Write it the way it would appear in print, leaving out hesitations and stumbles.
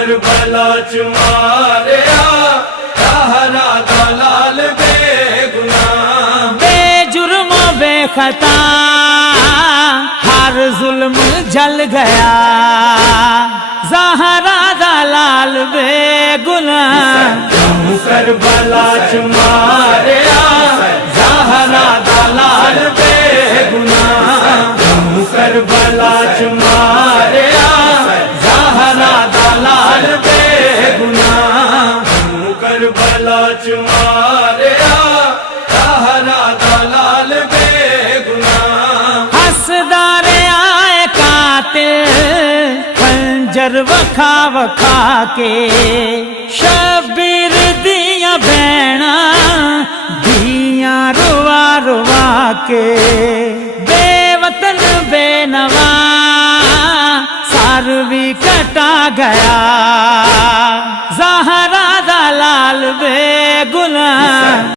کربلا چ ماریا زہرا دا لال بے گناہ بے جرم و بے خطا ہر ظلم جل گیا زہرا دا لال بے گناہ کربلا چ ماریا زہرا دا لال بے گناہ کربلا چ ماریا زہرا دا لال بے گناہ کربلا چ ماریا زہرا دا لال بے گناہ حسدار آئے قاتل خنجر وکھا وکھا کے شبیر دیاں بہنا دیاں روا روا کے بے وطن بے نوا سر بھی کٹا گیا زہرا دا لال بے